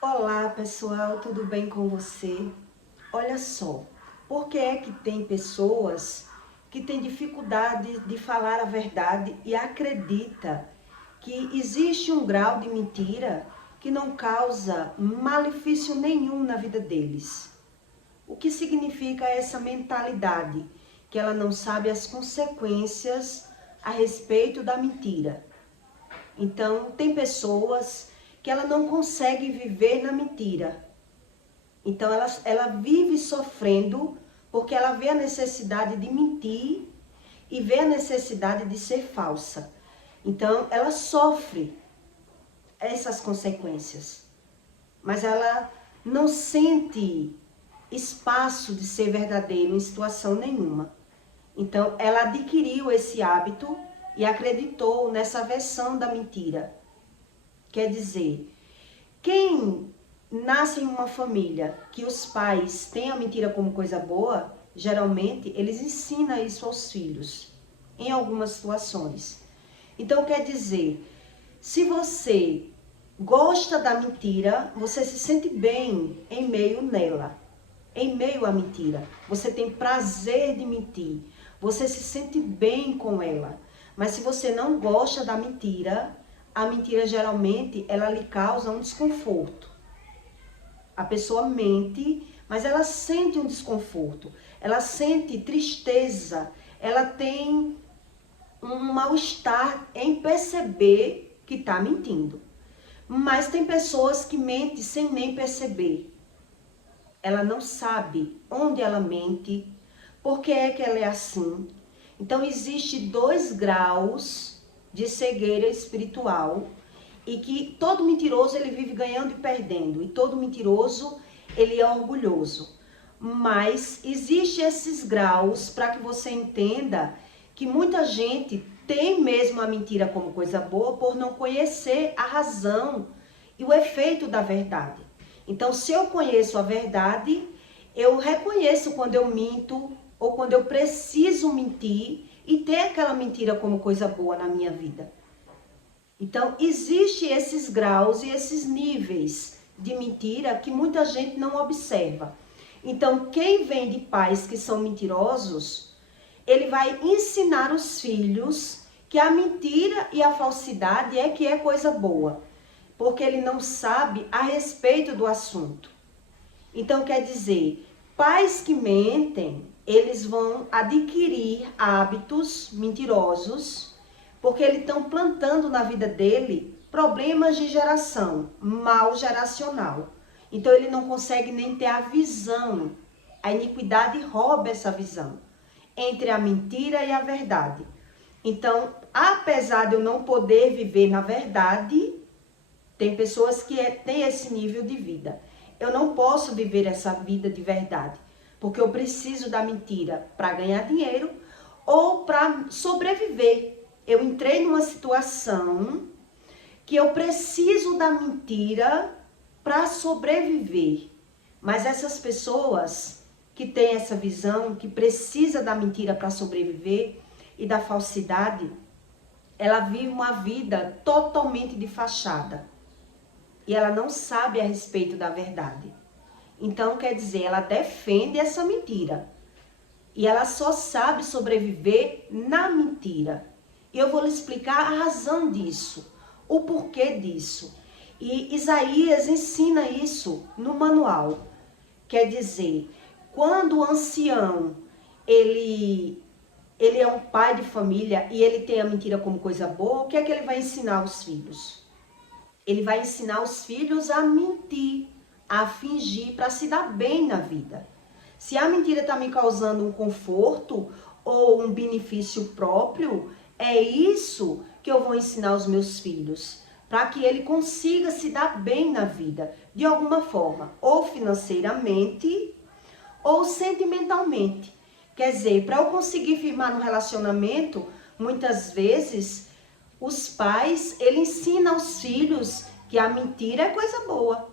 Olá pessoal, tudo bem com você? Olha só, por que é que tem pessoas que têm dificuldade de falar a verdade e acredita que existe um grau de mentira que não causa malefício nenhum na vida deles? O que significa essa mentalidade? Que ela não sabe as consequências a respeito da mentira. Então, tem pessoas que ela não consegue viver na mentira. Então, ela vive sofrendo porque ela vê a necessidade de mentir e vê a necessidade de ser falsa. Então, ela sofre essas consequências. Mas ela não sente espaço de ser verdadeiro em situação nenhuma. Então, ela adquiriu esse hábito e acreditou nessa versão da mentira. Quer dizer, quem nasce em uma família que os pais têm a mentira como coisa boa, geralmente eles ensinam isso aos filhos, em algumas situações. Então, quer dizer, se você gosta da mentira, você se sente bem em meio nela, em meio à mentira. Você tem prazer de mentir, você se sente bem com ela. Mas se você não gosta da mentira, a mentira geralmente ela lhe causa um desconforto. A pessoa mente, mas ela sente um desconforto, ela sente tristeza, ela tem um mal-estar em perceber que está mentindo. Mas tem pessoas que mentem sem nem perceber. Ela não sabe onde ela mente, por que é que ela é assim. Então, existe 2 graus de cegueira espiritual e que todo mentiroso ele vive ganhando e perdendo, e todo mentiroso ele é orgulhoso. Mas existe esses graus para que você entenda que muita gente tem mesmo a mentira como coisa boa por não conhecer a razão e o efeito da verdade. Então, se eu conheço a verdade, eu reconheço quando eu minto ou quando eu preciso mentir e ter aquela mentira como coisa boa na minha vida. Então, existem esses graus e esses níveis de mentira que muita gente não observa. Então, quem vem de pais que são mentirosos, ele vai ensinar os filhos que a mentira e a falsidade é que é coisa boa, porque ele não sabe a respeito do assunto. Então, quer dizer, pais que mentem, eles vão adquirir hábitos mentirosos, porque eles estão plantando na vida dele problemas de geração, mal geracional. Então, ele não consegue nem ter a visão. A iniquidade rouba essa visão entre a mentira e a verdade. Então, apesar de eu não poder viver na verdade, tem pessoas que têm esse nível de vida. Eu não posso viver essa vida de verdade, porque eu preciso da mentira para ganhar dinheiro ou para sobreviver. Eu entrei numa situação que eu preciso da mentira para sobreviver. Mas essas pessoas que têm essa visão, que precisa da mentira para sobreviver e da falsidade, ela vive uma vida totalmente de fachada. E ela não sabe a respeito da verdade. Então, quer dizer, ela defende essa mentira. E ela só sabe sobreviver na mentira. E eu vou lhe explicar a razão disso, o porquê disso. E Isaías ensina isso no manual. Quer dizer, quando o ancião, ele é um pai de família e ele tem a mentira como coisa boa, o que é que ele vai ensinar aos filhos? Ele vai ensinar os filhos a mentir, a fingir para se dar bem na vida. Se a mentira está me causando um conforto ou um benefício próprio, é isso que eu vou ensinar aos meus filhos, para que ele consiga se dar bem na vida, de alguma forma, ou financeiramente ou sentimentalmente. Quer dizer, para eu conseguir firmar no relacionamento, muitas vezes os pais, ele ensina aos filhos que a mentira é coisa boa.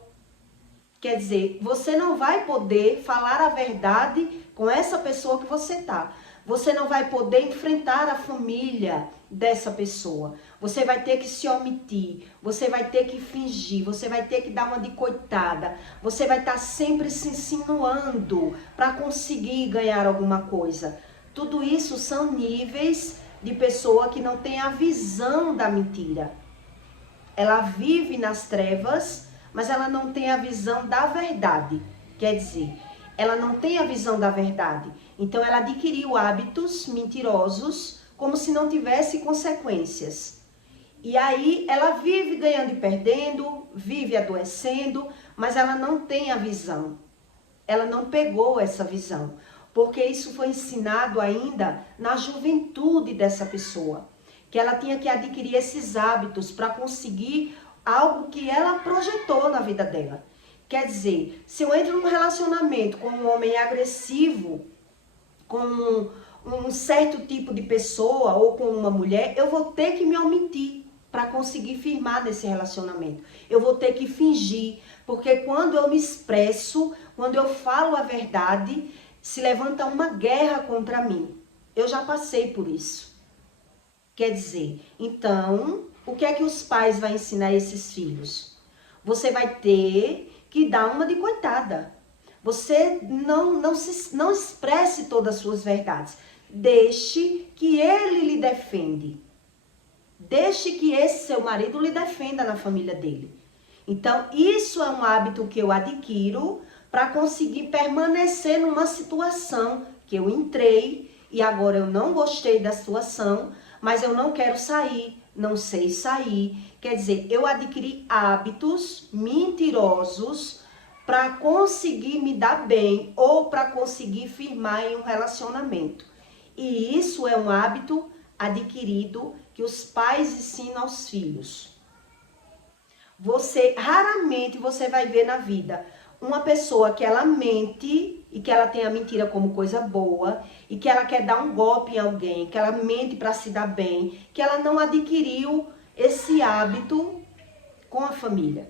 Quer dizer, você não vai poder falar a verdade com essa pessoa que você tá, Você não vai poder enfrentar a família dessa pessoa. Você vai ter que se omitir, você vai ter que fingir, você vai ter que dar uma de coitada. Você vai estar sempre se insinuando para conseguir ganhar alguma coisa. Tudo isso são níveis de pessoa que não tem a visão da mentira. Ela vive nas trevas, mas ela não tem a visão da verdade. Quer dizer, ela não tem a visão da verdade. Então ela adquiriu hábitos mentirosos como se não tivesse consequências. E aí ela vive ganhando e perdendo, vive adoecendo, mas ela não tem a visão. Ela não pegou essa visão, porque isso foi ensinado ainda na juventude dessa pessoa, que ela tinha que adquirir esses hábitos para conseguir algo que ela projetou na vida dela. Quer dizer, se eu entro num relacionamento com um homem agressivo, com um certo tipo de pessoa ou com uma mulher, eu vou ter que me omitir para conseguir firmar nesse relacionamento. Eu vou ter que fingir, porque quando eu me expresso, quando eu falo a verdade, se levanta uma guerra contra mim. Eu já passei por isso. Quer dizer, então, o que é que os pais vão ensinar a esses filhos? Você vai ter que dar uma de coitada. Você não expresse todas as suas verdades. Deixe que ele lhe defenda. Deixe que esse seu marido lhe defenda na família dele. Então, isso é um hábito que eu adquiro para conseguir permanecer numa situação que eu entrei e agora eu não gostei da situação, mas eu não quero sair, não sei sair. Quer dizer, eu adquiri hábitos mentirosos para conseguir me dar bem ou para conseguir firmar em um relacionamento. E isso é um hábito adquirido que os pais ensinam aos filhos. Raramente você vai ver na vida uma pessoa que ela mente e que ela tem a mentira como coisa boa e que ela quer dar um golpe em alguém, que ela mente para se dar bem, que ela não adquiriu esse hábito com a família.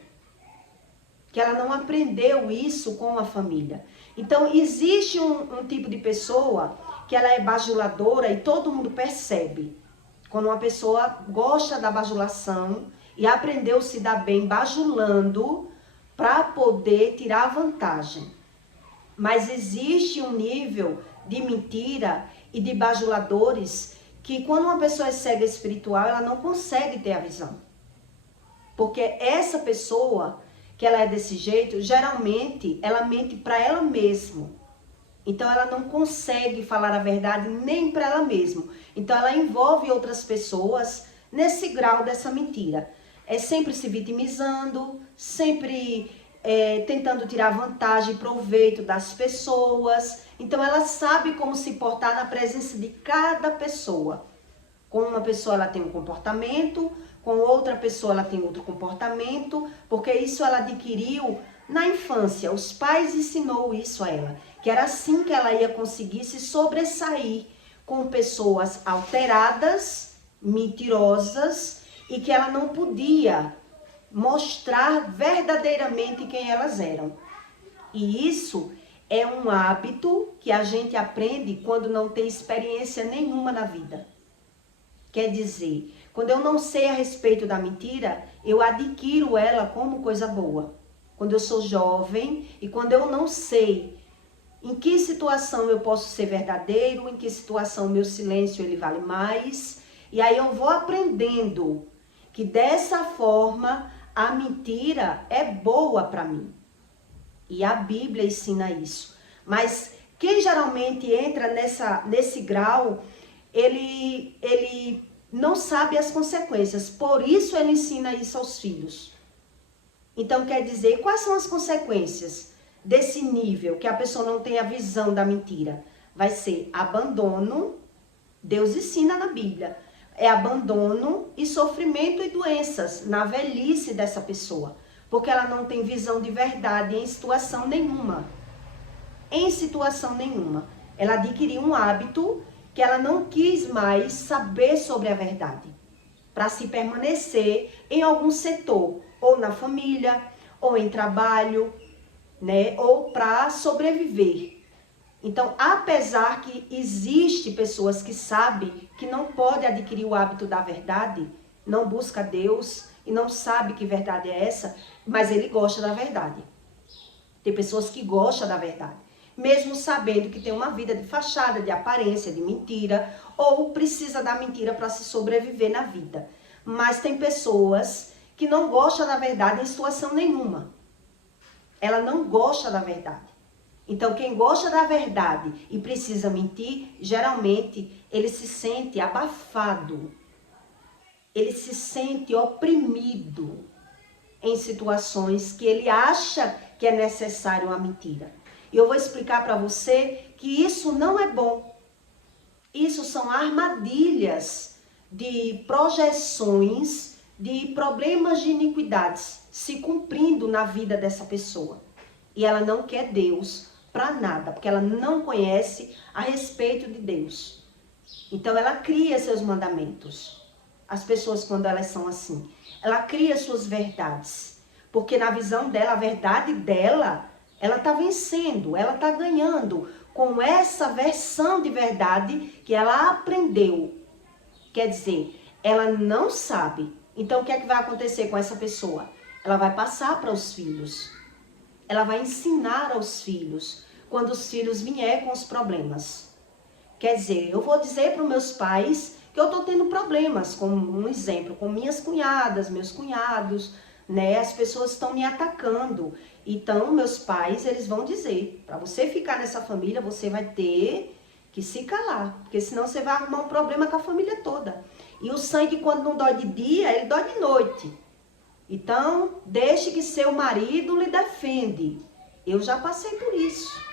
Que ela não aprendeu isso com a família. Então, existe um tipo de pessoa que ela é bajuladora e todo mundo percebe. Quando uma pessoa gosta da bajulação e aprendeu a se dar bem bajulando para poder tirar vantagem. Mas existe um nível de mentira e de bajuladores que quando uma pessoa é cega espiritual, ela não consegue ter a visão. Porque essa pessoa que ela é desse jeito, geralmente ela mente para ela mesma. Então ela não consegue falar a verdade nem para ela mesma. Então ela envolve outras pessoas nesse grau dessa mentira. É sempre se vitimizando, sempre tentando tirar vantagem e proveito das pessoas. Então ela sabe como se portar na presença de cada pessoa. Com uma pessoa ela tem um comportamento, com outra pessoa ela tem outro comportamento, porque isso ela adquiriu na infância. Os pais ensinou isso a ela, que era assim que ela ia conseguir se sobressair com pessoas alteradas, mentirosas, e que ela não podia mostrar verdadeiramente quem elas eram. E isso é um hábito que a gente aprende quando não tem experiência nenhuma na vida. Quer dizer, quando eu não sei a respeito da mentira, eu adquiro ela como coisa boa. Quando eu sou jovem e quando eu não sei em que situação eu posso ser verdadeiro, em que situação meu silêncio ele vale mais. E aí eu vou aprendendo que dessa forma a mentira é boa para mim. E a Bíblia ensina isso. Mas quem geralmente entra nesse grau, ele não sabe as consequências. Por isso ele ensina isso aos filhos. Então quer dizer, quais são as consequências desse nível que a pessoa não tem a visão da mentira? Vai ser abandono, Deus ensina na Bíblia. É abandono e sofrimento e doenças na velhice dessa pessoa. Porque ela não tem visão de verdade em situação nenhuma. Em situação nenhuma. Ela adquiriu um hábito que ela não quis mais saber sobre a verdade. Para se permanecer em algum setor. Ou na família, ou em trabalho, né? Ou para sobreviver. Então, apesar que existe pessoas que sabem que não pode adquirir o hábito da verdade, não busca Deus e não sabe que verdade é essa, mas ele gosta da verdade. Tem pessoas que gostam da verdade, mesmo sabendo que tem uma vida de fachada, de aparência, de mentira, ou precisa da mentira para se sobreviver na vida. Mas tem pessoas que não gostam da verdade em situação nenhuma. Ela não gosta da verdade. Então, quem gosta da verdade e precisa mentir, geralmente ele se sente abafado. Ele se sente oprimido em situações que ele acha que é necessário uma mentira. E eu vou explicar para você que isso não é bom. Isso são armadilhas de projeções de problemas de iniquidades se cumprindo na vida dessa pessoa. E ela não quer Deus para nada, porque ela não conhece a respeito de Deus. Então ela cria seus mandamentos. As pessoas, quando elas são assim, ela cria suas verdades. Porque na visão dela, a verdade dela, ela está vencendo, ela está ganhando com essa versão de verdade que ela aprendeu. Quer dizer, ela não sabe. Então o que é que vai acontecer com essa pessoa? Ela vai passar para os filhos. Ela vai ensinar aos filhos quando os filhos vierem com os problemas. Quer dizer, eu vou dizer para os meus pais que eu estou tendo problemas, como um exemplo, com minhas cunhadas, meus cunhados, né? As pessoas estão me atacando. Então, meus pais, eles vão dizer, para você ficar nessa família, você vai ter que se calar, porque senão você vai arrumar um problema com a família toda. E o sangue, quando não dói de dia, ele dói de noite. Então, deixe que seu marido lhe defende. Eu já passei por isso.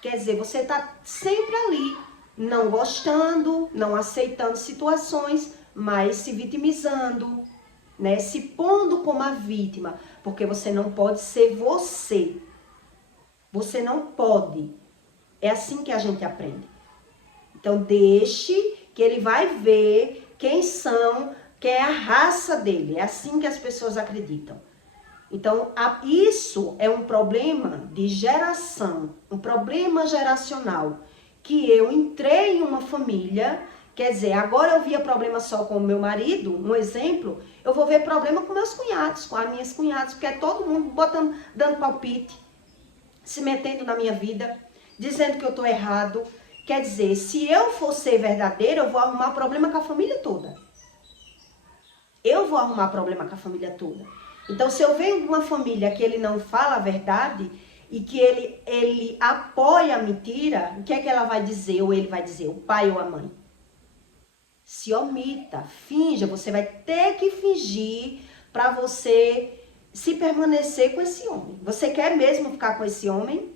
Quer dizer, você está sempre ali, não gostando, não aceitando situações, mas se vitimizando, né? Se pondo como a vítima, porque você não pode ser você. Você não pode. É assim que a gente aprende. Então, deixe que ele vai ver quem são, que é a raça dele. É assim que as pessoas acreditam. Então, isso é um problema de geração, um problema geracional, que eu entrei em uma família, quer dizer, agora eu via problema só com o meu marido, um exemplo, eu vou ver problema com meus cunhados, com as minhas cunhadas, porque é todo mundo botando, dando palpite, se metendo na minha vida, dizendo que eu estou errado. Quer dizer, se eu for ser verdadeira, eu vou arrumar problema com a família toda. Eu vou arrumar problema com a família toda. Então, se eu venho de uma família que ele não fala a verdade e que ele apoia a mentira, o que é que ela vai dizer ou ele vai dizer, o pai ou a mãe? Se omita, finja, você vai ter que fingir para você se permanecer com esse homem. Você quer mesmo ficar com esse homem?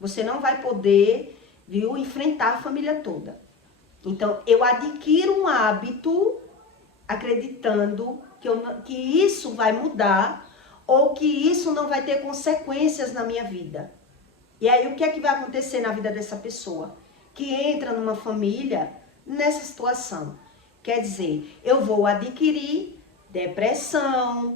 Você não vai poder, viu, enfrentar a família toda. Então, eu adquiro um hábito acreditando que isso vai mudar ou que isso não vai ter consequências na minha vida. E aí, o que é que vai acontecer na vida dessa pessoa? Que entra numa família nessa situação. Quer dizer, eu vou adquirir depressão,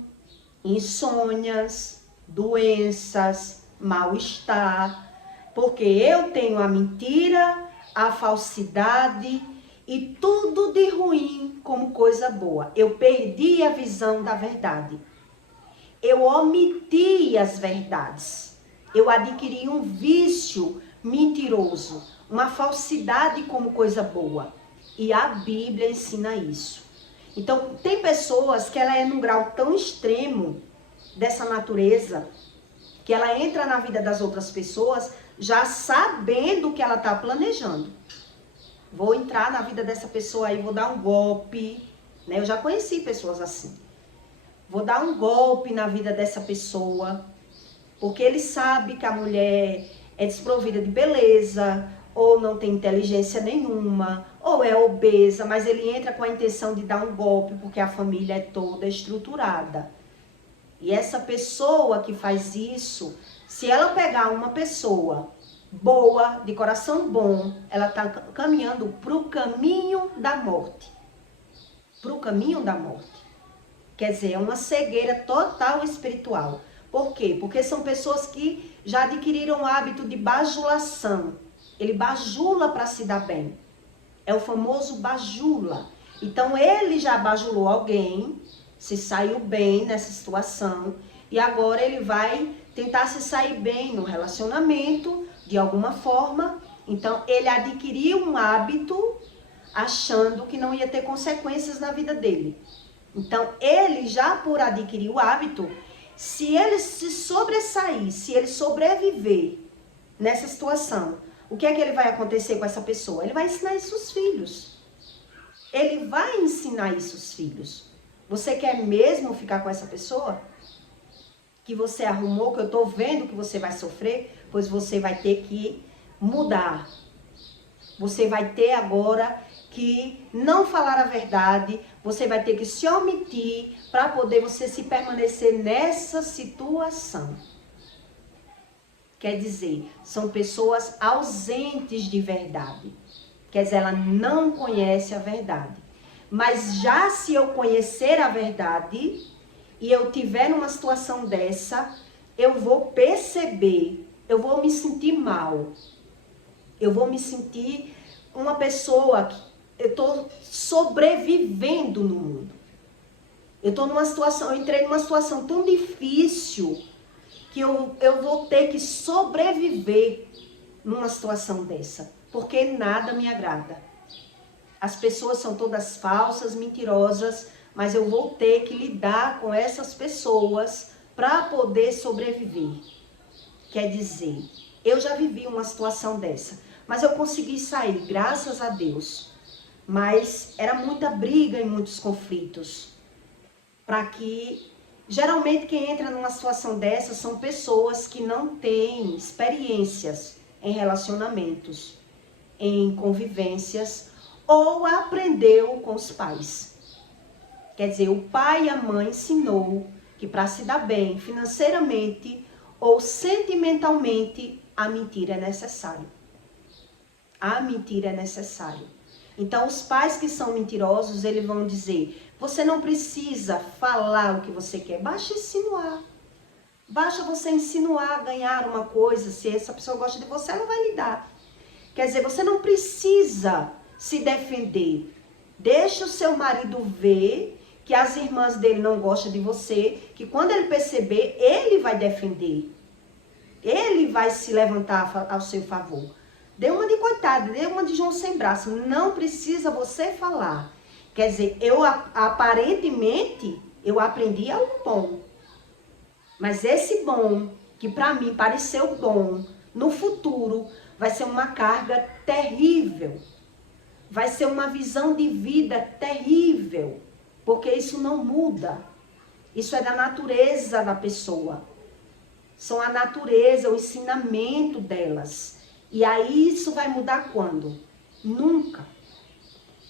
insônias, doenças, mal-estar, porque eu tenho a mentira, a falsidade e tudo de ruim como coisa boa. Eu perdi a visão da verdade. Eu omiti as verdades. Eu adquiri um vício mentiroso, uma falsidade como coisa boa. E a Bíblia ensina isso. Então, tem pessoas que ela é num grau tão extremo dessa natureza, que ela entra na vida das outras pessoas já sabendo o que ela está planejando. Vou entrar na vida dessa pessoa aí, vou dar um golpe, né? Eu já conheci pessoas assim. Vou dar um golpe na vida dessa pessoa, porque ele sabe que a mulher é desprovida de beleza, ou não tem inteligência nenhuma, ou é obesa, mas ele entra com a intenção de dar um golpe, porque a família é toda estruturada. E essa pessoa que faz isso, se ela pegar uma pessoa boa, de coração bom, ela está caminhando para o caminho da morte. Para o caminho da morte. Quer dizer, é uma cegueira total espiritual. Por quê? Porque são pessoas que já adquiriram o hábito de bajulação. Ele bajula para se dar bem. É o famoso bajula. Então, ele já bajulou alguém, se saiu bem nessa situação, e agora ele vai tentar se sair bem no relacionamento, de alguma forma. Então, ele adquiriu um hábito achando que não ia ter consequências na vida dele. Então, ele já por adquirir o hábito, se ele se sobressair, se ele sobreviver nessa situação, o que é que ele vai acontecer com essa pessoa? Ele vai ensinar isso aos filhos. Ele vai ensinar isso aos filhos. Você quer mesmo ficar com essa pessoa? Que você arrumou, que eu estou vendo que você vai sofrer, pois você vai ter que mudar. Você vai ter agora que não falar a verdade, você vai ter que se omitir para poder você se permanecer nessa situação. Quer dizer, são pessoas ausentes de verdade. Quer dizer, ela não conhece a verdade. Mas já se eu conhecer a verdade e eu tiver numa situação dessa, eu vou perceber, eu vou me sentir mal. Eu vou me sentir uma pessoa que eu estou sobrevivendo no mundo. Eu entrei numa situação tão difícil que eu vou ter que sobreviver numa situação dessa, porque nada me agrada. As pessoas são todas falsas, mentirosas, mas eu vou ter que lidar com essas pessoas para poder sobreviver. Quer dizer, eu já vivi uma situação dessa, mas eu consegui sair, graças a Deus. Mas era muita briga e muitos conflitos. Para que, geralmente quem entra numa situação dessa são pessoas que não têm experiências em relacionamentos, em convivências, ou aprendeu com os pais. Quer dizer, o pai e a mãe ensinou que para se dar bem financeiramente ou sentimentalmente, a mentira é necessária. A mentira é necessária. Então, os pais que são mentirosos, eles vão dizer, você não precisa falar o que você quer, basta insinuar. Basta você insinuar, ganhar uma coisa, se essa pessoa gosta de você, ela vai lhe dar. Quer dizer, você não precisa se defender. Deixa o seu marido ver que as irmãs dele não gostam de você, que quando ele perceber, ele vai defender. Ele vai se levantar ao seu favor. Dê uma de coitada, dê uma de João sem braço. Não precisa você falar. Quer dizer, aparentemente, eu aprendi algo bom. Mas esse bom, que para mim pareceu bom, no futuro vai ser uma carga terrível. Vai ser uma visão de vida terrível. Porque isso não muda. Isso é da natureza da pessoa. São a natureza, o ensinamento delas. E aí isso vai mudar quando? Nunca.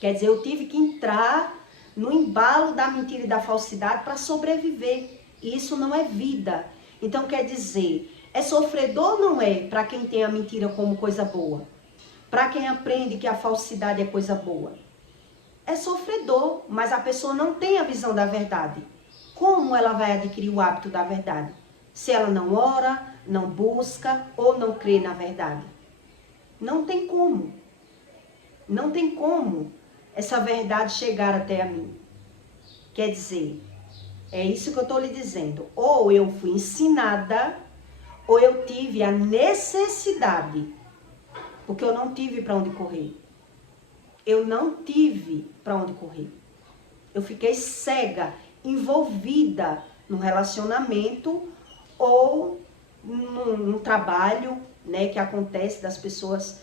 Quer dizer, eu tive que entrar no embalo da mentira e da falsidade para sobreviver. E isso não é vida. Então quer dizer, é sofredor ou não é para quem tem a mentira como coisa boa? Para quem aprende que a falsidade é coisa boa? É sofredor, mas a pessoa não tem a visão da verdade. Como ela vai adquirir o hábito da verdade? Se ela não ora, não busca ou não crê na verdade. Não tem como. Não tem como essa verdade chegar até a mim. Quer dizer, é isso que eu estou lhe dizendo. Ou eu fui ensinada, ou eu tive a necessidade. Porque eu não tive para onde correr. Eu não tive para onde correr. Eu fiquei cega, envolvida num relacionamento ou num trabalho, né, que acontece das pessoas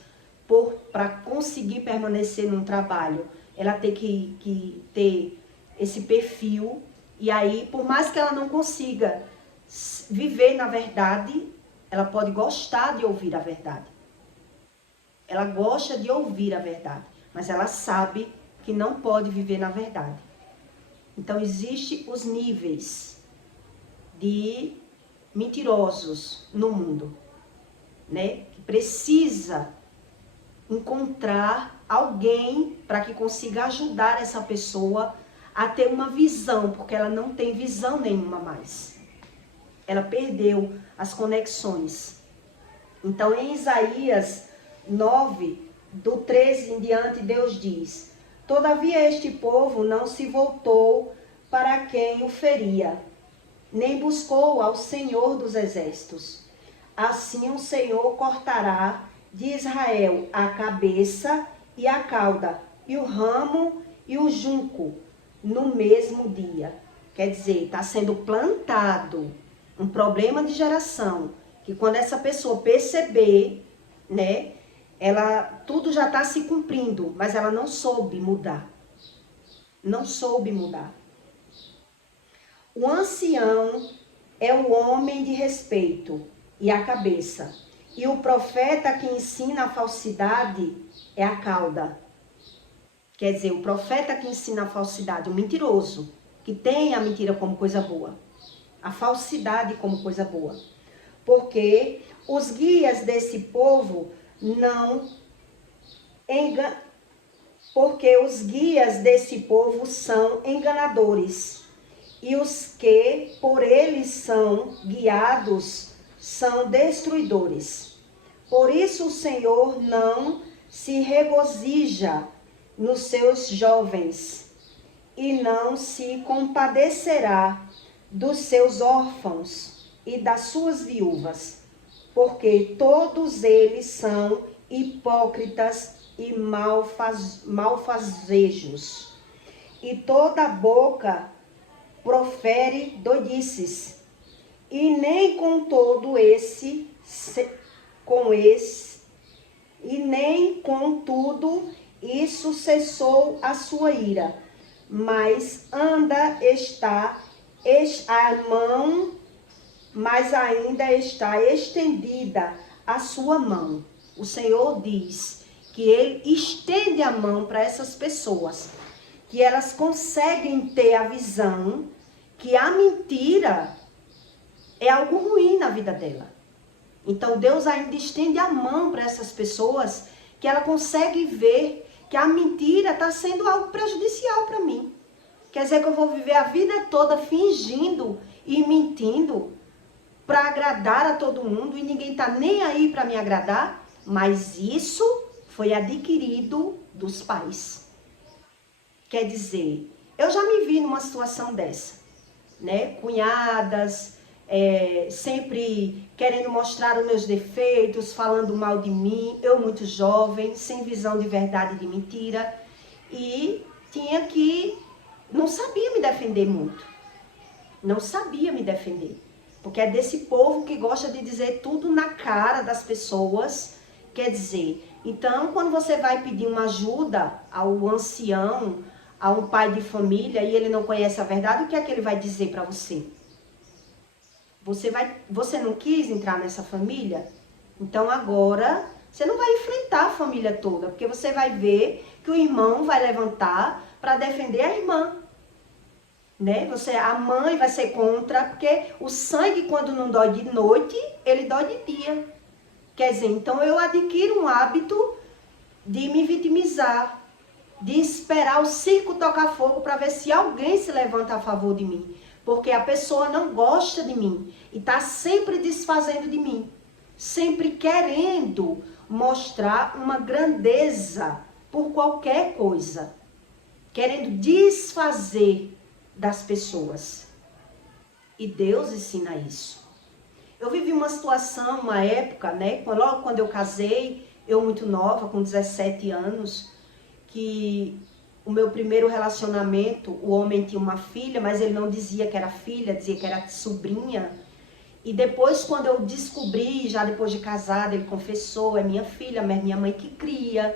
para conseguir permanecer num trabalho, ela tem que ter esse perfil, e aí, por mais que ela não consiga viver na verdade, ela pode gostar de ouvir a verdade. Ela gosta de ouvir a verdade, mas ela sabe que não pode viver na verdade. Então, existem os níveis de mentirosos no mundo, né? Que precisa encontrar alguém para que consiga ajudar essa pessoa a ter uma visão, porque ela não tem visão nenhuma mais. Ela perdeu as conexões. Então, em Isaías 9, do 13 em diante, Deus diz: todavia este povo não se voltou para quem o feria, nem buscou ao Senhor dos exércitos. Assim o Senhor cortará de Israel a cabeça e a cauda, e o ramo e o junco, no mesmo dia. Quer dizer, está sendo plantado um problema de geração, que quando essa pessoa perceber, né, tudo já está se cumprindo, mas ela não soube mudar. Não soube mudar. O ancião é o homem de respeito e a cabeça. E o profeta que ensina a falsidade é a cauda. Quer dizer, o profeta que ensina a falsidade, o mentiroso, que tem a mentira como coisa boa. A falsidade como coisa boa. Porque os guias desse povo são enganadores. E os que por eles são guiados são destruidores. Por isso o Senhor não se regozija nos seus jovens e não se compadecerá dos seus órfãos e das suas viúvas, porque todos eles são hipócritas e malfazejos, e toda boca profere doidices, e nem com tudo isso cessou a sua ira, mas ainda está estendida a sua mão. O Senhor diz que Ele estende a mão para essas pessoas, que elas conseguem ter a visão que a mentira é algo ruim na vida dela. Então Deus ainda estende a mão para essas pessoas, que ela consegue ver que a mentira está sendo algo prejudicial para mim. Quer dizer que eu vou viver a vida toda fingindo e mentindo para agradar a todo mundo e ninguém está nem aí para me agradar? Mas isso foi adquirido dos pais. Quer dizer, eu já me vi numa situação dessa, né? Cunhadas, sempre querendo mostrar os meus defeitos, falando mal de mim, eu muito jovem, sem visão de verdade e de mentira, e não sabia me defender muito, não sabia me defender, porque é desse povo que gosta de dizer tudo na cara das pessoas. Quer dizer, então quando você vai pedir uma ajuda ao ancião, a um pai de família, e ele não conhece a verdade, o que é que ele vai dizer para você? Você não quis entrar nessa família? Então agora você não vai enfrentar a família toda, porque você vai ver que o irmão vai levantar para defender a irmã. Né? A mãe vai ser contra, porque o sangue, quando não dói de noite, ele dói de dia. Quer dizer, então eu adquiro um hábito de me vitimizar, de esperar o circo tocar fogo para ver se alguém se levanta a favor de mim. Porque a pessoa não gosta de mim e está sempre desfazendo de mim, sempre querendo mostrar uma grandeza por qualquer coisa, querendo desfazer das pessoas. E Deus ensina isso. Eu vivi uma situação, uma época, né, logo quando eu casei, eu muito nova, com 17 anos, que o meu primeiro relacionamento, o homem tinha uma filha, mas ele não dizia que era filha, dizia que era sobrinha. E depois, quando eu descobri, já depois de casada, ele confessou, é minha filha, mas minha mãe que cria.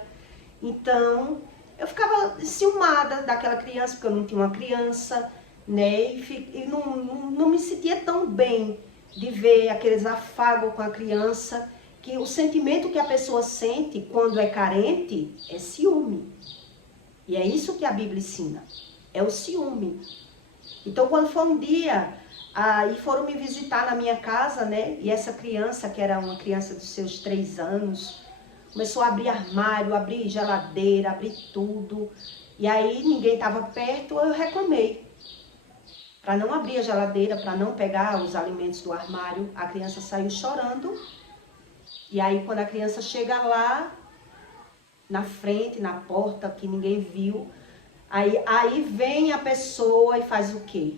Então, eu ficava ciumada daquela criança, porque eu não tinha uma criança, né? E não me sentia tão bem de ver aqueles afagos com a criança, que o sentimento que a pessoa sente quando é carente é ciúme. E é isso que a Bíblia ensina, é o ciúme. Então, quando foi um dia, e foram me visitar na minha casa, né? E essa criança, que era uma criança dos seus 3 anos, começou a abrir armário, abrir geladeira, abrir tudo. E aí ninguém estava perto, eu reclamei. para não abrir a geladeira, para não pegar os alimentos do armário. A criança saiu chorando. E aí, quando a criança chega lá, na frente, na porta, que ninguém viu, aí vem a pessoa e faz o quê?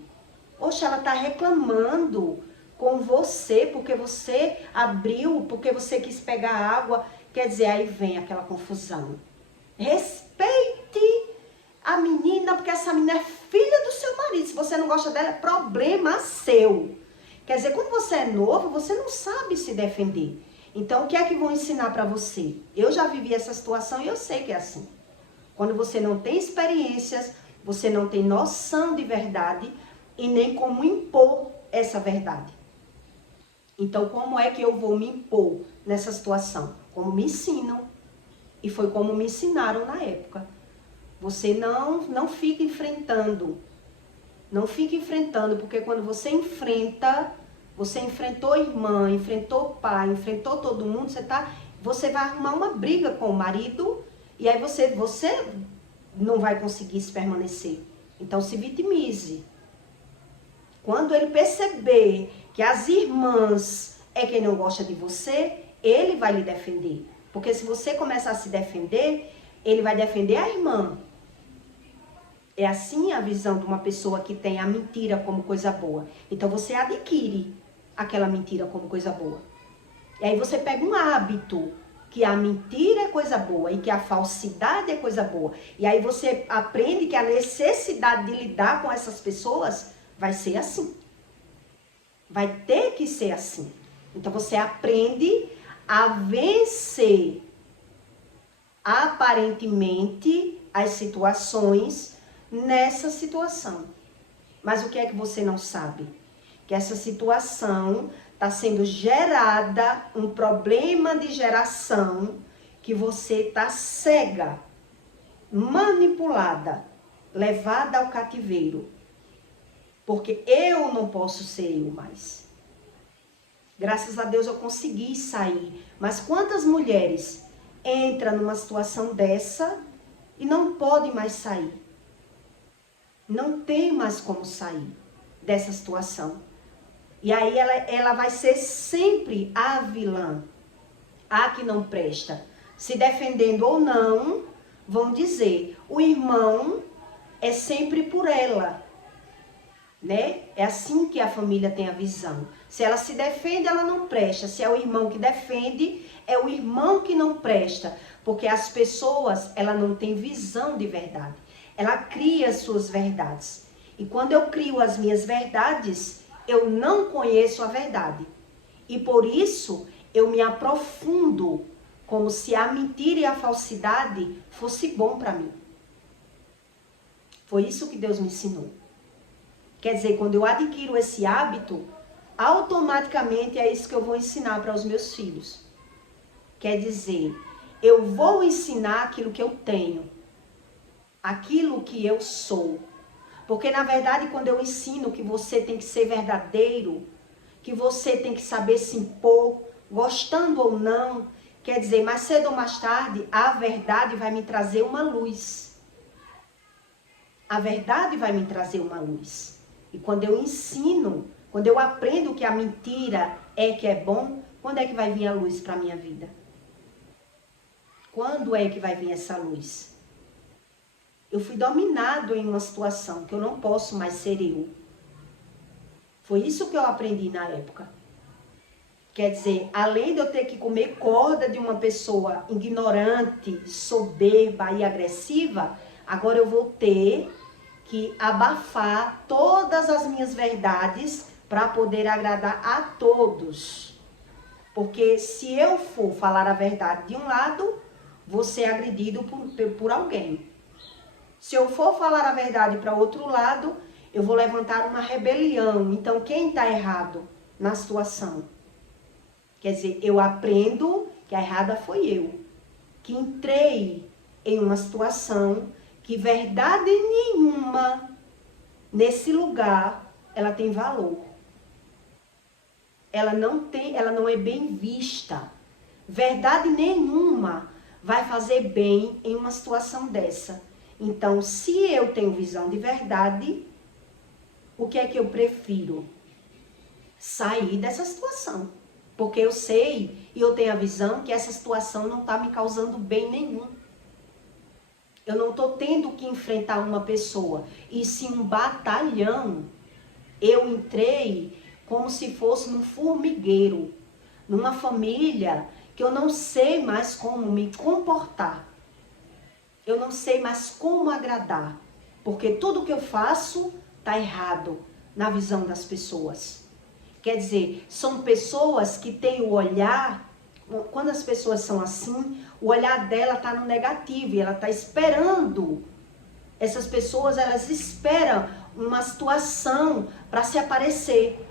Oxe, ela está reclamando com você, porque você abriu, porque você quis pegar água. Quer dizer, aí vem aquela confusão. Respeite a menina, porque essa menina é filha do seu marido. Se você não gosta dela, é problema seu. Quer dizer, quando você é novo, você não sabe se defender. Então, o que é que vão ensinar para você? Eu já vivi essa situação e eu sei que é assim. Quando você não tem experiências, você não tem noção de verdade e nem como impor essa verdade. Então, como é que eu vou me impor nessa situação? Como me ensinam. E foi como me ensinaram na época. Você não fica enfrentando. Não fica enfrentando, porque quando você enfrenta, você enfrentou irmã, enfrentou pai, enfrentou todo mundo, você vai arrumar uma briga com o marido e aí você não vai conseguir se permanecer. Então se vitimize. Quando ele perceber que as irmãs é quem não gosta de você, ele vai lhe defender. Porque se você começar a se defender, ele vai defender a irmã. É assim a visão de uma pessoa que tem a mentira como coisa boa. Então você adquire aquela mentira como coisa boa. E aí você pega um hábito que a mentira é coisa boa e que a falsidade é coisa boa. E aí você aprende que a necessidade de lidar com essas pessoas vai ser assim. Vai ter que ser assim. Então você aprende a vencer aparentemente as situações nessa situação. Mas o que é que você não sabe? Que essa situação está sendo gerada, um problema de geração, que você está cega, manipulada, levada ao cativeiro. Porque eu não posso ser eu mais. Graças a Deus eu consegui sair. Mas quantas mulheres entram numa situação dessa e não podem mais sair? Não tem mais como sair dessa situação. E aí ela vai ser sempre a vilã, a que não presta. Se defendendo ou não, vão dizer, o irmão é sempre por ela, né? É assim que a família tem a visão. Se ela se defende, ela não presta. Se é o irmão que defende, é o irmão que não presta. Porque as pessoas, ela não tem visão de verdade. Ela cria as suas verdades. E quando eu crio as minhas verdades, eu não conheço a verdade. E por isso, eu me aprofundo como se a mentira e a falsidade fosse bom para mim. Foi isso que Deus me ensinou. Quer dizer, quando eu adquiro esse hábito, automaticamente é isso que eu vou ensinar para os meus filhos. Quer dizer, eu vou ensinar aquilo que eu tenho, aquilo que eu sou. Porque, na verdade, quando eu ensino que você tem que ser verdadeiro, que você tem que saber se impor, gostando ou não, quer dizer, mais cedo ou mais tarde, a verdade vai me trazer uma luz. A verdade vai me trazer uma luz. E quando eu ensino, quando eu aprendo que a mentira é que é bom, quando é que vai vir a luz para a minha vida? Quando é que vai vir essa luz? Eu fui dominado em uma situação que eu não posso mais ser eu. Foi isso que eu aprendi na época. Quer dizer, além de eu ter que comer corda de uma pessoa ignorante, soberba e agressiva, agora eu vou ter que abafar todas as minhas verdades para poder agradar a todos. Porque se eu for falar a verdade de um lado, vou ser agredido por alguém. Se eu for falar a verdade para outro lado, eu vou levantar uma rebelião. Então, quem está errado na situação? Quer dizer, eu aprendo que a errada foi eu. Que entrei em uma situação que verdade nenhuma nesse lugar, ela tem valor. Ela não é bem vista. Verdade nenhuma vai fazer bem em uma situação dessa. Então, se eu tenho visão de verdade, o que é que eu prefiro? Sair dessa situação. Porque eu sei e eu tenho a visão que essa situação não está me causando bem nenhum. Eu não estou tendo que enfrentar uma pessoa, e sim um batalhão. Eu entrei como se fosse num formigueiro, numa família que eu não sei mais como me comportar. Eu não sei mais como agradar, porque tudo que eu faço está errado na visão das pessoas. Quer dizer, são pessoas que têm o olhar, quando as pessoas são assim, o olhar dela está no negativo e ela está esperando. Essas pessoas, elas esperam uma situação para se aparecer,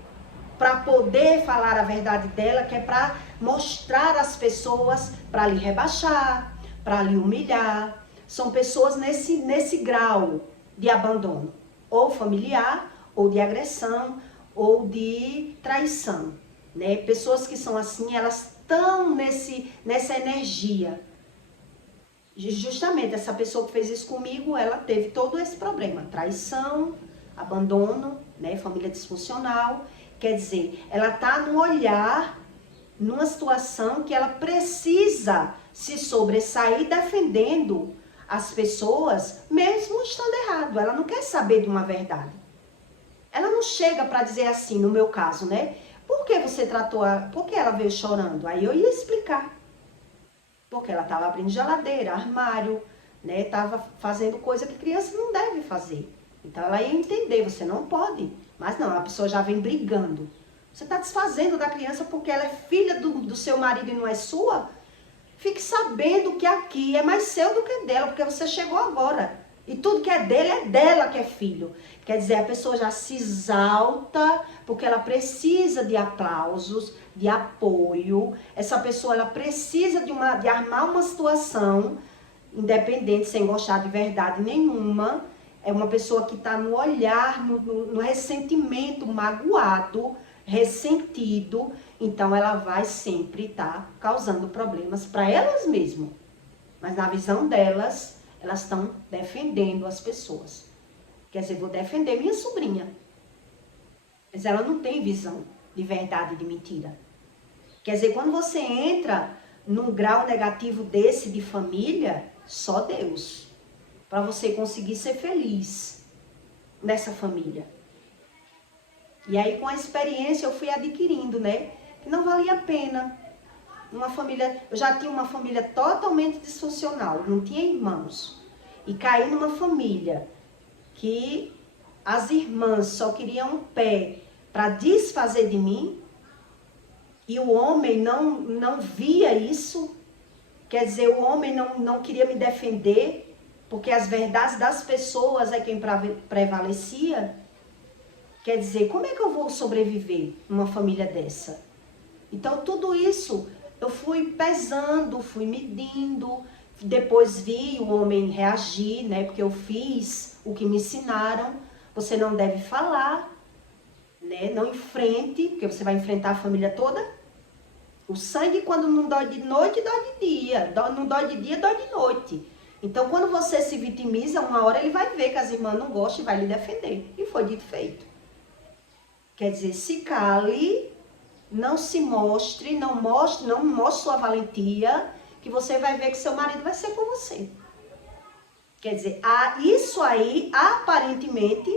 para poder falar a verdade dela, que é para mostrar às pessoas, para lhe rebaixar, para lhe humilhar. São pessoas nesse grau de abandono, ou familiar, ou de agressão, ou de traição, né? Pessoas que são assim, elas estão nessa energia. Justamente essa pessoa que fez isso comigo, ela teve todo esse problema, traição, abandono, né? Família disfuncional. Quer dizer, ela está no olhar, numa situação que ela precisa se sobressair defendendo as pessoas, mesmo estando errado. Ela não quer saber de uma verdade. Ela não chega para dizer assim, no meu caso, né? Por que você tratou por que ela veio chorando? Aí eu ia explicar. Porque ela estava abrindo geladeira, armário, né? Estava fazendo coisa que criança não deve fazer. Então ela ia entender, você não pode. Mas não, a pessoa já vem brigando. Você está desfazendo da criança porque ela é filha do seu marido e não é sua? Fique sabendo que aqui é mais seu do que dela, porque você chegou agora. E tudo que é dele é dela que é filho. Quer dizer, a pessoa já se exalta porque ela precisa de aplausos, de apoio. Essa pessoa, ela precisa de armar uma situação independente, sem gostar de verdade nenhuma. É uma pessoa que está no olhar, no ressentimento, magoado, ressentido. Então, ela vai sempre estar causando problemas para elas mesmas. Mas na visão delas, elas estão defendendo as pessoas. Quer dizer, vou defender minha sobrinha. Mas ela não tem visão de verdade e de mentira. Quer dizer, quando você entra num grau negativo desse de família, só Deus. Para você conseguir ser feliz nessa família. E aí, com a experiência, eu fui adquirindo, né? Que não valia a pena. Uma família, eu já tinha uma família totalmente disfuncional, não tinha irmãos. E caí numa família que as irmãs só queriam um pé para desfazer de mim. E o homem não via isso. Quer dizer, o homem não queria me defender, porque as verdades das pessoas é quem prevalecia. Quer dizer, como é que eu vou sobreviver numa família dessa? Então, tudo isso eu fui pesando, fui medindo, depois vi o homem reagir, né? Porque eu fiz o que me ensinaram. Você não deve falar, né? Não enfrente, porque você vai enfrentar a família toda. O sangue, quando não dói de noite, dói de dia. Não dói de dia, dói de noite. Então, quando você se vitimiza, uma hora ele vai ver que as irmãs não gostam e vai lhe defender. E foi dito e feito. Quer dizer, se cale, não se mostre, não mostre sua valentia, que você vai ver que seu marido vai ser com você. Quer dizer, isso aí, aparentemente,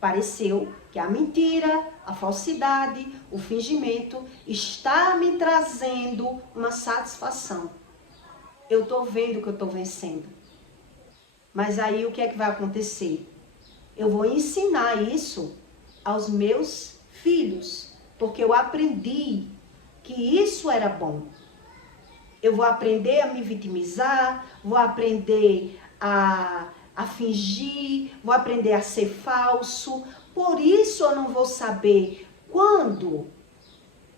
pareceu que a mentira, a falsidade, o fingimento está me trazendo uma satisfação. Eu estou vendo que eu estou vencendo. Mas aí o que é que vai acontecer? Eu vou ensinar isso aos meus filhos, porque eu aprendi que isso era bom. Eu vou aprender a me vitimizar, vou aprender a fingir, vou aprender a ser falso. Por isso eu não vou saber quando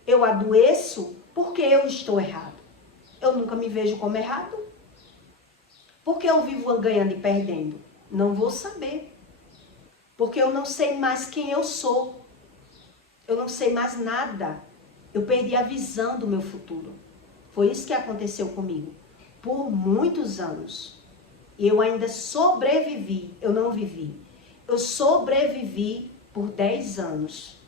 eu adoeço, porque eu estou errado. Eu nunca me vejo como errado. Porque eu vivo ganhando e perdendo? Não vou saber. Porque eu não sei mais quem eu sou. Eu não sei mais nada. Eu perdi a visão do meu futuro. Foi isso que aconteceu comigo. Por muitos anos. E eu ainda sobrevivi. Eu não vivi. Eu sobrevivi por 10 anos,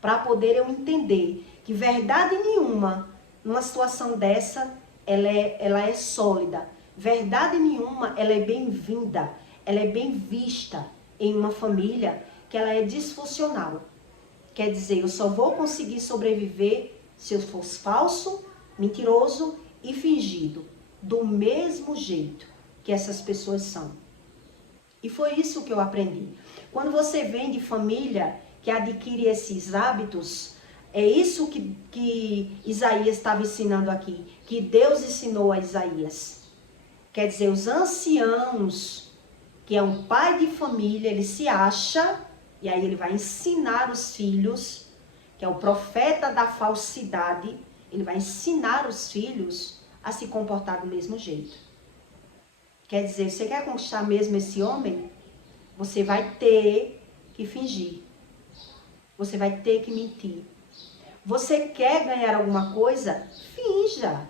para poder eu entender que verdade nenhuma, numa situação dessa, ela é sólida. Verdade nenhuma, ela é bem-vinda, ela é bem vista em uma família que ela é disfuncional. Quer dizer, eu só vou conseguir sobreviver se eu for falso, mentiroso e fingido, do mesmo jeito que essas pessoas são. E foi isso que eu aprendi. Quando você vem de família que adquire esses hábitos, é isso que Isaías estava ensinando aqui, que Deus ensinou a Isaías. Quer dizer, os anciãos, que é um pai de família, ele se acha, e aí ele vai ensinar os filhos, que é o profeta da falsidade, ele vai ensinar os filhos a se comportar do mesmo jeito. Quer dizer, você quer conquistar mesmo esse homem? Você vai ter que fingir. Você vai ter que mentir. Você quer ganhar alguma coisa? Finja.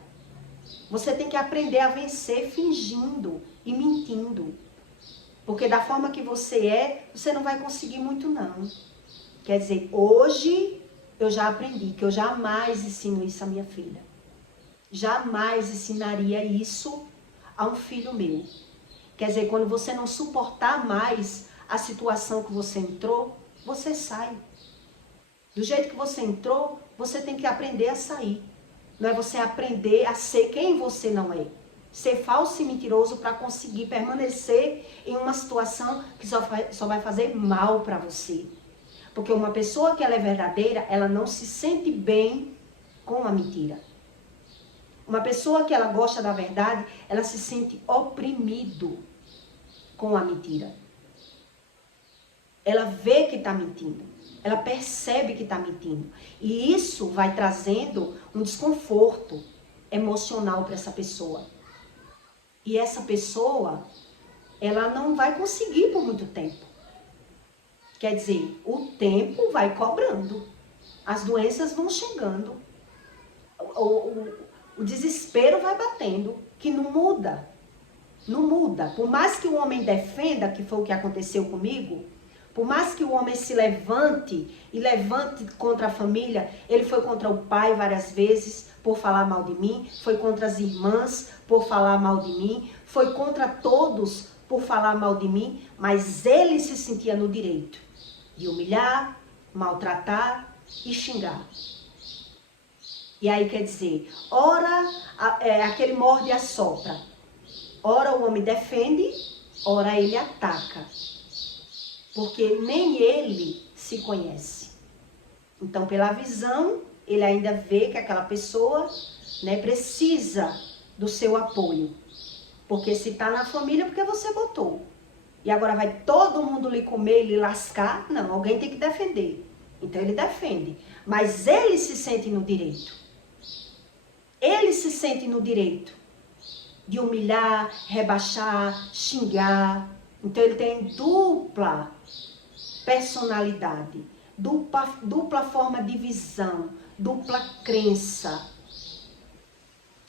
Você tem que aprender a vencer fingindo e mentindo. Porque da forma que você é, você não vai conseguir muito não. Quer dizer, hoje eu já aprendi que eu jamais ensino isso à minha filha. Jamais ensinaria isso a um filho meu. Quer dizer, quando você não suportar mais a situação que você entrou, você sai. Do jeito que você entrou, você tem que aprender a sair. Não é você aprender a ser quem você não é. Ser falso e mentiroso para conseguir permanecer em uma situação que só vai fazer mal para você. Porque uma pessoa que ela é verdadeira, ela não se sente bem com a mentira. Uma pessoa que ela gosta da verdade, ela se sente oprimido com a mentira. Ela vê que está mentindo. Ela percebe que está mentindo. E isso vai trazendo um desconforto emocional para essa pessoa. E essa pessoa, ela não vai conseguir por muito tempo. Quer dizer, o tempo vai cobrando. As doenças vão chegando. O desespero vai batendo, que não muda. Não muda. Por mais que o homem defenda, que foi o que aconteceu comigo, por mais que o homem se levante e levante contra a família, ele foi contra o pai várias vezes por falar mal de mim, foi contra as irmãs por falar mal de mim, foi contra todos por falar mal de mim, mas ele se sentia no direito de humilhar, maltratar e xingar. E aí quer dizer, ora aquele morde e assopra, ora o homem defende, ora ele ataca. Porque nem ele se conhece. Então, pela visão, ele ainda vê que aquela pessoa, né, precisa do seu apoio. Porque se está na família, porque você botou. E agora vai todo mundo lhe comer, lhe lascar? Não, alguém tem que defender. Então, ele defende. Mas ele se sente no direito. Ele se sente no direito de humilhar, rebaixar, xingar. Então, ele tem dupla personalidade, dupla forma de visão, dupla crença.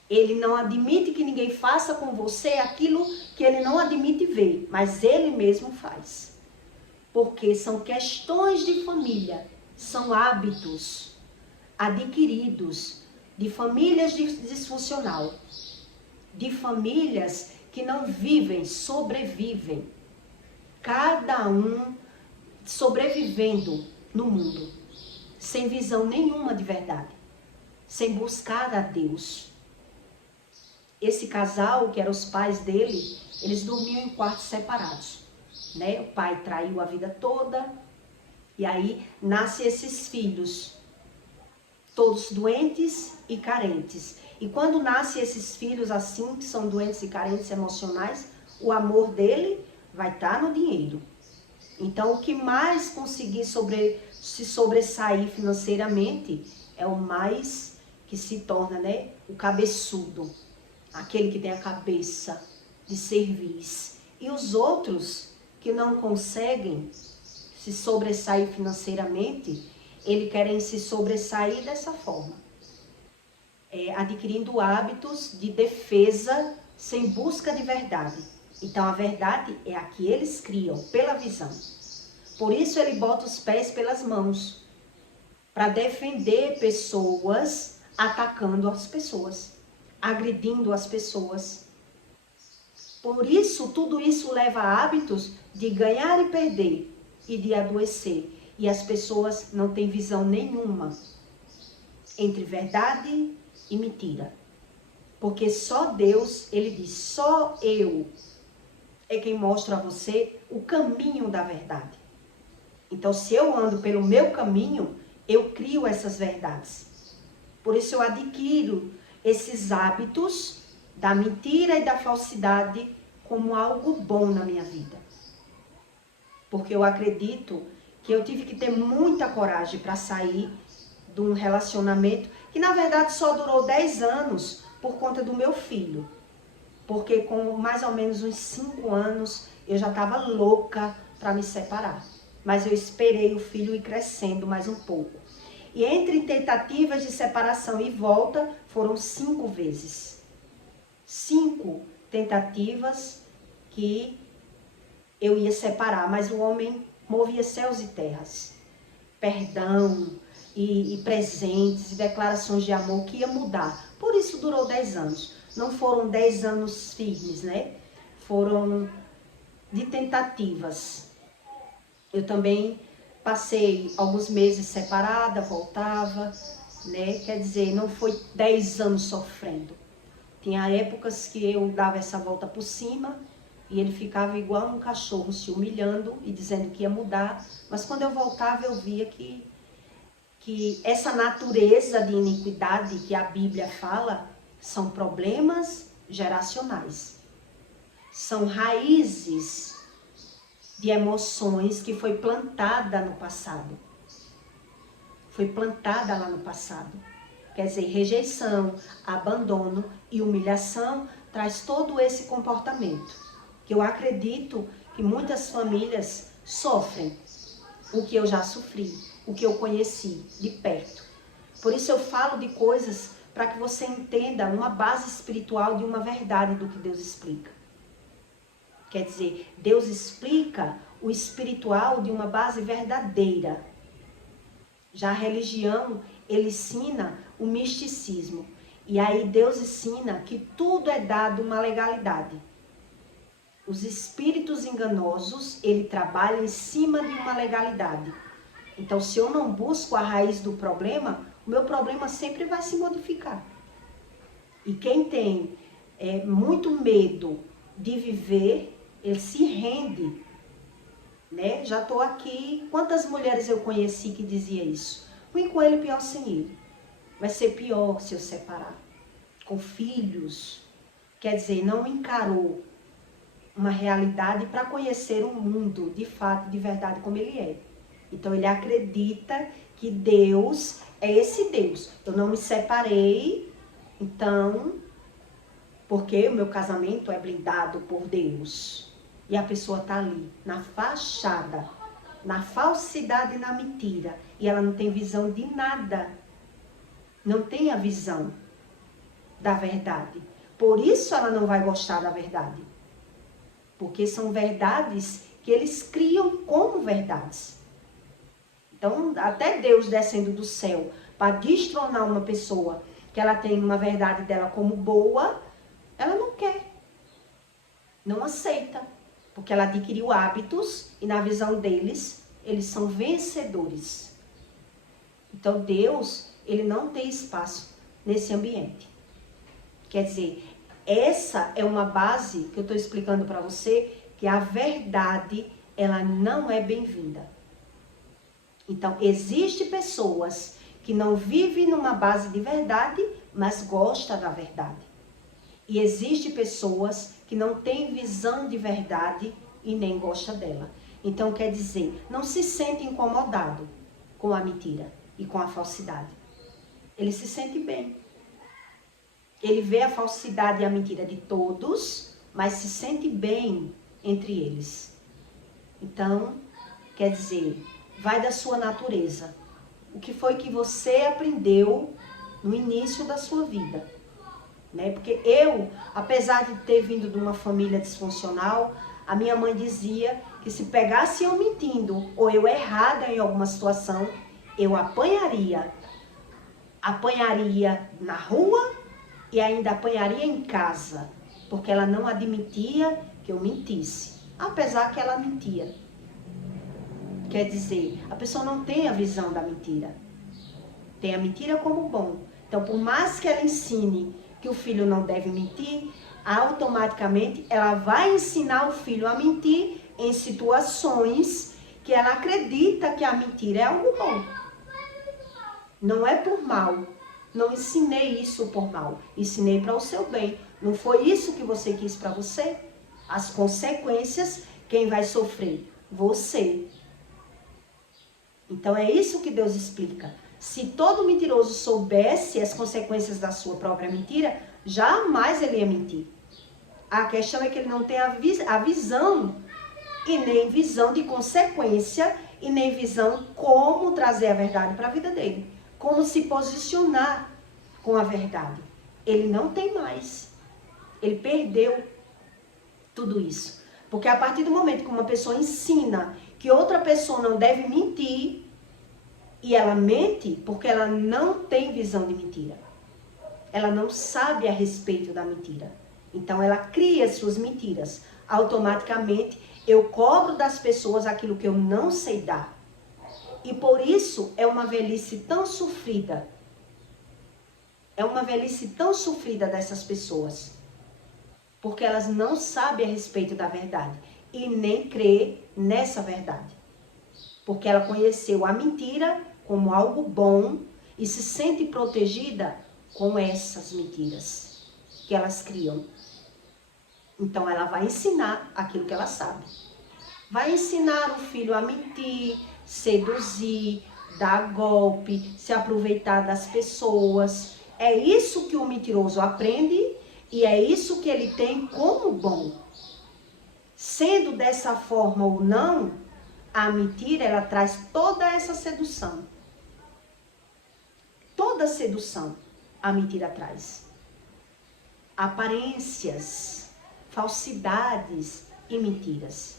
Ele não admite que ninguém faça com você aquilo que ele não admite ver, mas ele mesmo faz. Porque são questões de família, são hábitos adquiridos de famílias disfuncional, de famílias que não vivem, sobrevivem. Cada um sobrevivendo no mundo, sem visão nenhuma de verdade, sem buscar a Deus. Esse casal, que eram os pais dele, eles dormiam em quartos separados, né? O pai traiu a vida toda, e aí nascem esses filhos, todos doentes e carentes. E quando nascem esses filhos assim, que são doentes e carentes emocionais, o amor dele vai estar no dinheiro. Então, o que mais conseguir se sobressair financeiramente é o mais que se torna, né, o cabeçudo. Aquele que tem a cabeça de serviço. E os outros que não conseguem se sobressair financeiramente, eles querem se sobressair dessa forma. Adquirindo hábitos de defesa sem busca de verdade. Então, a verdade é a que eles criam pela visão. Por isso ele bota os pés pelas mãos, para defender pessoas, atacando as pessoas, agredindo as pessoas. Por isso, tudo isso leva a hábitos de ganhar e perder e de adoecer. E as pessoas não têm visão nenhuma entre verdade e mentira. Porque só Deus, ele diz, só eu é quem mostra a você o caminho da verdade. Então, se eu ando pelo meu caminho, eu crio essas verdades. Por isso eu adquiro esses hábitos da mentira e da falsidade como algo bom na minha vida. Porque eu acredito que eu tive que ter muita coragem para sair de um relacionamento que na verdade só durou 10 anos por conta do meu filho. Porque com mais ou menos uns 5 anos eu já estava louca para me separar. Mas eu esperei o filho ir crescendo mais um pouco. E entre tentativas de separação e volta foram 5 vezes. 5 tentativas que eu ia separar, mas o homem movia céus e terras. Perdão e presentes e declarações de amor que ia mudar. Por isso durou 10 anos. Não foram 10 anos firmes, né? Foram de tentativas. Eu também passei alguns meses separada, voltava, né? Quer dizer, não foi 10 anos sofrendo. Tinha épocas que eu dava essa volta por cima e ele ficava igual um cachorro se humilhando e dizendo que ia mudar. Mas quando eu voltava eu via que essa natureza de iniquidade que a Bíblia fala são problemas geracionais. São raízes de emoções que foi plantada no passado. Foi plantada lá no passado. Quer dizer, rejeição, abandono e humilhação traz todo esse comportamento. Que eu acredito que muitas famílias sofrem o que eu já sofri, o que eu conheci de perto. Por isso eu falo de coisas para que você entenda uma base espiritual de uma verdade do que Deus explica. Quer dizer, Deus explica o espiritual de uma base verdadeira. Já a religião, ele ensina o misticismo. E aí Deus ensina que tudo é dado uma legalidade. Os espíritos enganosos, ele trabalha em cima de uma legalidade. Então, se eu não busco a raiz do problema, o meu problema sempre vai se modificar. E quem tem muito medo de viver, ele se rende, né? Já estou aqui, quantas mulheres eu conheci que dizia isso? Ruim com ele, pior sem ele. Vai ser pior se eu separar. Com filhos, quer dizer, não encarou uma realidade para conhecer o mundo, de fato, de verdade, como ele é. Então, ele acredita que Deus é esse Deus. Eu não me separei, então, porque o meu casamento é blindado por Deus. E a pessoa está ali, na fachada, na falsidade e na mentira. E ela não tem visão de nada. Não tem a visão da verdade. Por isso ela não vai gostar da verdade. Porque são verdades que eles criam como verdades. Então, até Deus descendo do céu para destronar uma pessoa que ela tem uma verdade dela como boa, ela não quer. Não aceita. Porque ela adquiriu hábitos e na visão deles, eles são vencedores. Então, Deus, ele não tem espaço nesse ambiente. Quer dizer, essa é uma base que eu estou explicando para você, que a verdade, ela não é bem-vinda. Então, existem pessoas que não vivem numa base de verdade, mas gostam da verdade. E existem pessoas que não têm visão de verdade e nem gostam dela. Então, quer dizer, não se sente incomodado com a mentira e com a falsidade. Ele se sente bem. Ele vê a falsidade e a mentira de todos, mas se sente bem entre eles. Então, quer dizer, vai da sua natureza. O que foi que você aprendeu no início da sua vida? Né? Porque eu, apesar de ter vindo de uma família disfuncional, a minha mãe dizia que que se pegasse eu mentindo ou eu errada em alguma situação, eu apanharia. Apanharia na rua e ainda apanharia em casa, porque ela não admitia que eu mentisse, apesar que ela mentia. Quer dizer, a pessoa não tem a visão da mentira. Tem a mentira como bom. Então, por mais que ela ensine que o filho não deve mentir, automaticamente ela vai ensinar o filho a mentir em situações que ela acredita que a mentira é algo bom. Não é por mal. Não ensinei isso por mal. Ensinei para o seu bem. Não foi isso que você quis para você? As consequências, quem vai sofrer? Você. Então é isso que Deus explica. Se todo mentiroso soubesse as consequências da sua própria mentira, jamais ele ia mentir. A questão é que ele não tem a visão, e nem visão de consequência, e nem visão como trazer a verdade para a vida dele. Como se posicionar com a verdade. Ele não tem mais. Ele perdeu tudo isso. Porque a partir do momento que uma pessoa ensina que outra pessoa não deve mentir, e ela mente porque ela não tem visão de mentira. Ela não sabe a respeito da mentira. Então ela cria suas mentiras. Automaticamente eu cobro das pessoas aquilo que eu não sei dar. E por isso é uma velhice tão sofrida. É uma velhice tão sofrida dessas pessoas. Porque elas não sabem a respeito da verdade. E nem crê nessa verdade. Porque ela conheceu a mentira como algo bom e se sente protegida com essas mentiras que elas criam. Então ela vai ensinar aquilo que ela sabe. Vai ensinar o filho a mentir, seduzir, dar golpe, se aproveitar das pessoas. É isso que o mentiroso aprende e é isso que ele tem como bom. Sendo dessa forma ou não, a mentira, ela traz toda essa sedução. Toda sedução a mentira traz. Aparências, falsidades e mentiras.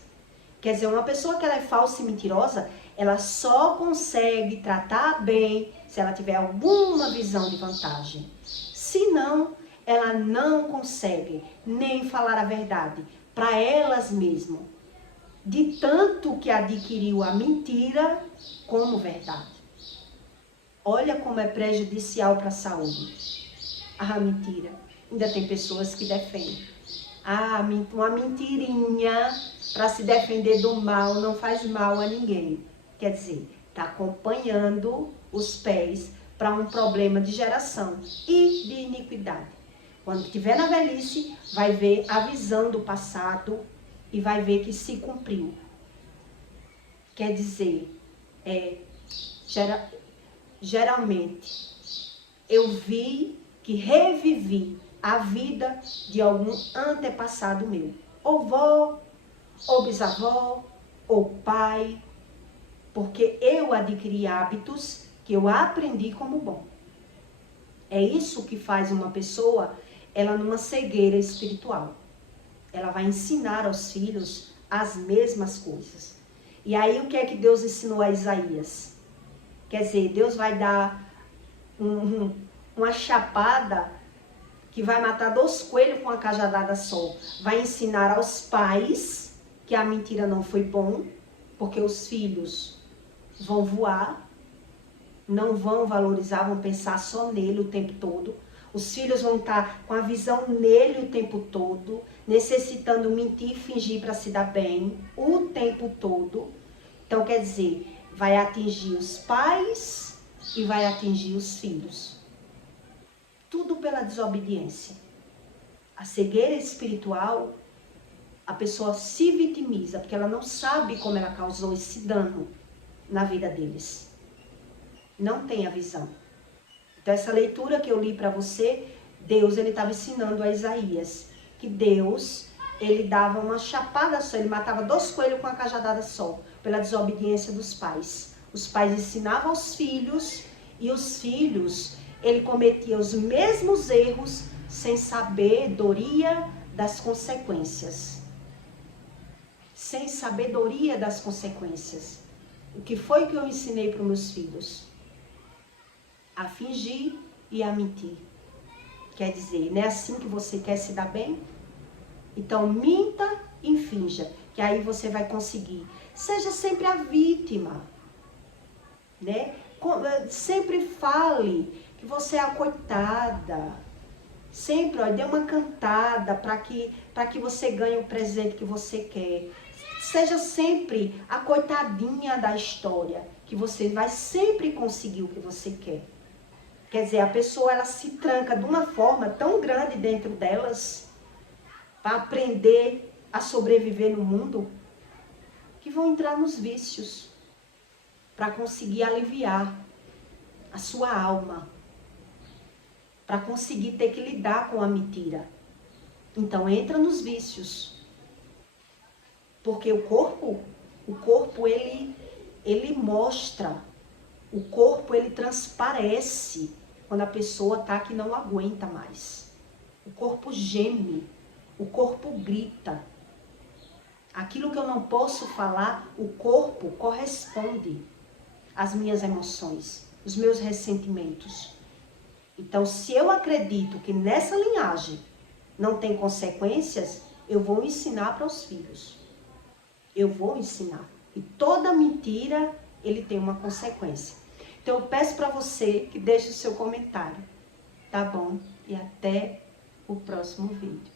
Quer dizer, uma pessoa que ela é falsa e mentirosa, ela só consegue tratar bem se ela tiver alguma visão de vantagem. Se não, ela não consegue nem falar a verdade para elas mesmas. De tanto que adquiriu a mentira como verdade. Olha como é prejudicial para a saúde. A mentira. Ainda tem pessoas que defendem. Uma mentirinha para se defender do mal não faz mal a ninguém. Quer dizer, está acompanhando os pés para um problema de geração e de iniquidade. Quando estiver na velhice, vai ver a visão do passado e vai ver que se cumpriu. Quer dizer, geralmente, eu vi que revivi a vida de algum antepassado meu. Ou vó, ou bisavó, ou pai. Porque eu adquiri hábitos que eu aprendi como bom. É isso que faz uma pessoa, ela numa cegueira espiritual. Ela vai ensinar aos filhos as mesmas coisas. E aí o que é que Deus ensinou a Isaías? Quer dizer, Deus vai dar uma chapada que vai matar 2 coelhos com uma cajadada só. Vai ensinar aos pais que a mentira não foi bom, porque os filhos vão voar, não vão valorizar, vão pensar só nele o tempo todo. Os filhos vão estar com a visão nele o tempo todo, necessitando mentir e fingir para se dar bem o tempo todo. Então, quer dizer, vai atingir os pais e vai atingir os filhos. Tudo pela desobediência. A cegueira espiritual, a pessoa se vitimiza, porque ela não sabe como ela causou esse dano na vida deles. Não tem a visão. Então, essa leitura que eu li para você, Deus, ele estava ensinando a Isaías que Deus, ele dava uma chapada só, ele matava 2 coelhos com uma cajadada só, pela desobediência dos pais. Os pais ensinavam aos filhos e os filhos, ele cometia os mesmos erros sem sabedoria das consequências. sem sabedoria das consequências. O que foi que eu ensinei para os meus filhos? A fingir e a mentir. Quer dizer, não é assim que você quer se dar bem? Então, minta e finja, que aí você vai conseguir. Seja sempre a vítima, né? Sempre fale que você é a coitada. Sempre, dê uma cantada para que você ganhe o presente que você quer. Seja sempre a coitadinha da história, que você vai sempre conseguir o que você quer. Quer dizer, a pessoa ela se tranca de uma forma tão grande dentro delas para aprender a sobreviver no mundo, que vão entrar nos vícios para conseguir aliviar a sua alma, para conseguir ter que lidar com a mentira. Então entra nos vícios. Porque o corpo ele mostra, o corpo ele transparece quando a pessoa tá que não aguenta mais. O corpo geme, o corpo grita. Aquilo que eu não posso falar, o corpo corresponde às minhas emoções, os meus ressentimentos. Então, se eu acredito que nessa linhagem não tem consequências, eu vou ensinar para os filhos. Eu vou ensinar. E toda mentira, ele tem uma consequência. Então, eu peço para você que deixe o seu comentário. Tá bom? E até o próximo vídeo.